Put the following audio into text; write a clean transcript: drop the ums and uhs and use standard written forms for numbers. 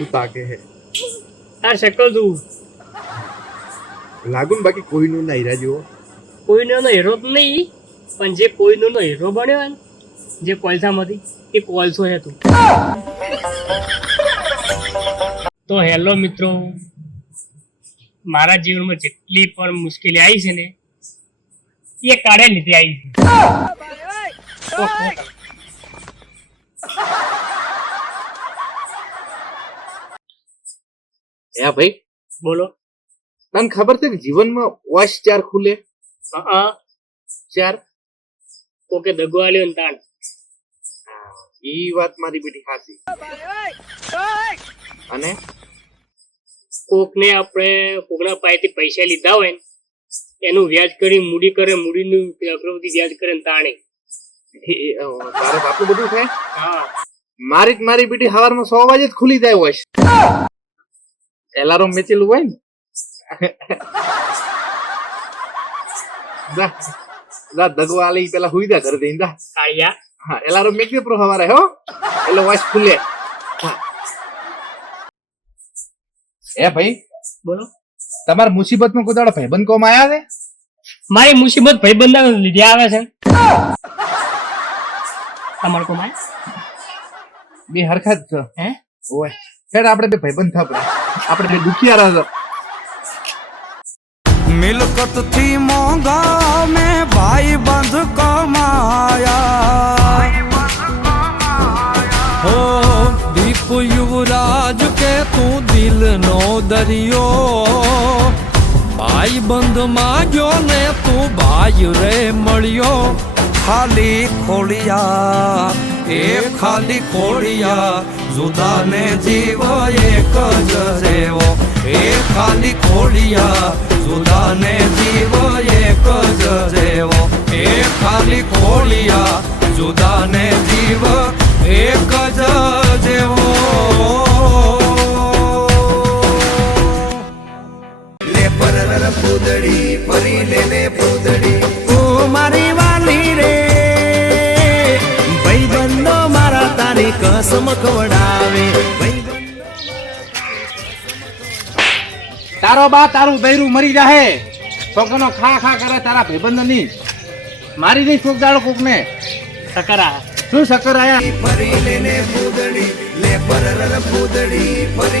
તું તાકે હે તાર શકલ તું લાગુ ને બાકી કોઈનું ના હીરા જેવો. કોઈનો હીરો તો નહીં, પણ જે કોઈનો હીરો બન્યો ને જે કોલસામાંથી એ કોલસો હે તું. તો હેલો મિત્રો, મારા જીવનમાં જેટલી પણ મુશ્કેલી આવી છે ને એ કાળે લીધે આવી છે. હે ભાઈ, બોલો. તને ખબર છે કે જીવનમાં વોશ ચાર ખુલે? ચાર ઓકે, દગો આલ્યો ને તાણ. ઈ વાત મારી બેટી ખાસી. અને કોકને આપણે કોકના પાસેથી પૈસા લીધા હોય ને એનું વ્યાજ કરી મૂડી કરે, મૂડીનું ચક્રવૃદ્ધિ વ્યાજ કરે ને તાણે. તારે બાપુ બધું થાય. હા, મારી બેટી સવારમાં 100 વાગે જ ખુલી જાય વોશ. એલાર્મ મેચેલું હોય ને. જા દગો આલી પેલા હુઈ જા ઘરે જઈને જા. કાળિયા. હા, એલાર્મ મેક દે પ્રો હવારે હો, એટલે વોશ ખુલે. હા એ ભાઈ, બોલો. તમાર મુસીબતમાં કોઈ દાડો ભાઈબંધ કોમ આયા છે? મારી મુસીબત ભાઈબંધના લીધે આવે છે. તમારે કોમ આય? બે હરખા જ છે. હે? ઓય ખેડ આપણે બે ભાઈબંધ થાપ આપણે બે દુખિયારા છે. मिलकत थी मोंगा में भाई बंध कमाया हो दीप युवराज के तू दिल नो दरियो भाई बंध मांग्यो ने तू भाई रे મળ્યો ખાલી ખોડિયા એ ખાલી ખોડિયા જુદા ને જીવ એક જ રેવો એ ખાલી ખોડિયા જુદા ને જીવ એક જ રેવો એ ખાલી ખોડિયા જુદા ને જીવ એક જ જેવો લે પરર પૂદડી પરી લે પૂદડી ઓ મારી વાલી રે ભાઈબંધો મારા તારી કસમ ખવડાવે તારો બા તારું બૈરું મરી જાહે છોકનો ખા ખા કરે તારા ભાઈબંધ ની મારી દઈ છોક દાડો કોક ને. સકરા શું શક્કર આયા? ફરી લેને પૂદડી લે પરર પૂદડી ફરી